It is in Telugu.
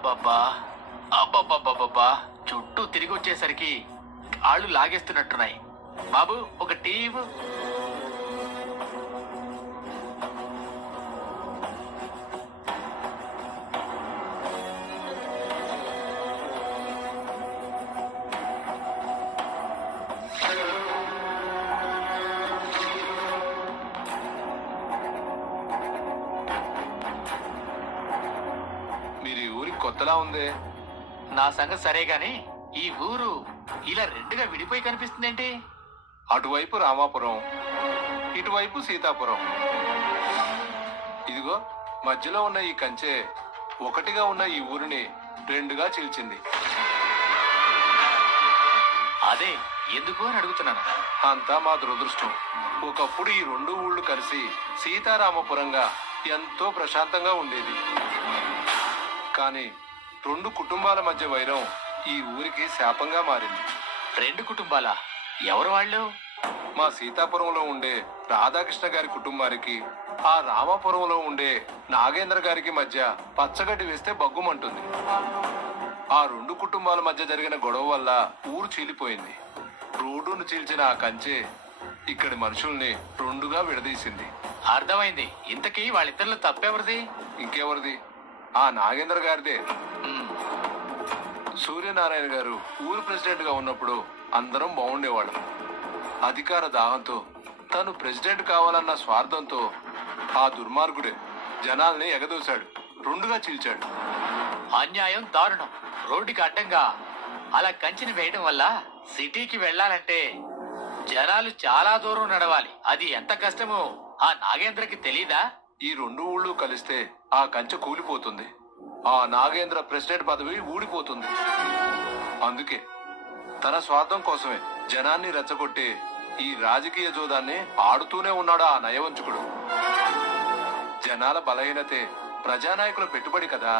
అబ్బబ్బా అబ్బబ్బబ్బబ్బబ్బా చుట్టూ తిరిగి వచ్చేసరికి కాళ్ళు లాగేస్తున్నట్టున్నాయి. బాబు ఒక టీవ్ కొత్తలా ఉంది. నా సంగతి సరే గాని ఈ ఊరు ఇలా రెండుగా విడిపోయి కనిపిస్తుందేంటి? అటువైపు రామాపురం ఇటువైపు సీతాపురం. ఇదిగో మధ్యలో ఉన్న ఈ కంచె ఒకటిగా ఉన్న ఈ ఊరిని రెండుగా చీల్చింది. అదే ఎందుకు అని అడుగుతున్నాను. అంతా మా దురదృష్టం. ఒకప్పుడు ఈ రెండు ఊళ్ళు కలిసి సీతారామపురంగా ఎంతో ప్రశాంతంగా ఉండేది. కానీ రెండు కుటుంబాల మధ్య వైరం ఈ ఊరికి శాపంగా మారింది. రెండు కుటుంబాల? ఎవరు వాళ్ళు? మా సీతాపురంలో ఉండే రాధాకృష్ణ గారి కుటుంబానికి ఆ రామాపురంలో ఉండే నాగేంద్ర గారికి మధ్య పచ్చగడ్డి వేస్తే బగ్గుమంటుంది. ఆ రెండు కుటుంబాల మధ్య జరిగిన గొడవ వల్ల ఊరు చీలిపోయింది. రోడ్డును చీల్చిన ఆ కంచె ఇక్కడి మనుషుల్ని రెండుగా విడదీసింది. అర్థమైంది. ఇంతకీ వాళ్ళిద్దరిలో తప్పెవరిది? ఇంకెవరిది? ఆ నాగేంద్ర గారిదే. సూర్యనారాయణ గారు ఊరు ప్రెసిడెంట్గా ఉన్నప్పుడు అందరం బాగుండేవాళ్ళం అధికార దాహంతో తను ప్రెసిడెంట్ కావాలన్న స్వార్థంతో ఆ దుర్మార్గుడే జనాల్ని ఎగదోశాడు రెండుగా చీల్చాడు. అన్యాయం దారుణం. రోడ్డుకి అడ్డంగా అలా కంచెని వేయడం వల్ల సిటీకి వెళ్ళాలంటే జనాలు చాలా దూరం నడవాలి. అది ఎంత కష్టమో ఆ నాగేంద్రకి తెలీదా? ఈ రెండు ఊళ్ళు కలిస్తే ఆ కంచె కూలిపోతుంది. ఆ నాగేంద్ర ప్రెసిడెంట్ పదవి ఊడిపోతుంది. అందుకే తన స్వార్థం కోసమే జనాన్ని రెచ్చగొట్టి ఈ రాజకీయ జోదాన్ని ఆడుతూనే ఉన్నాడు ఆ నయవంచుకుడు. జనాల బలహీనతే ప్రజానాయకుల పెట్టుబడి కదా.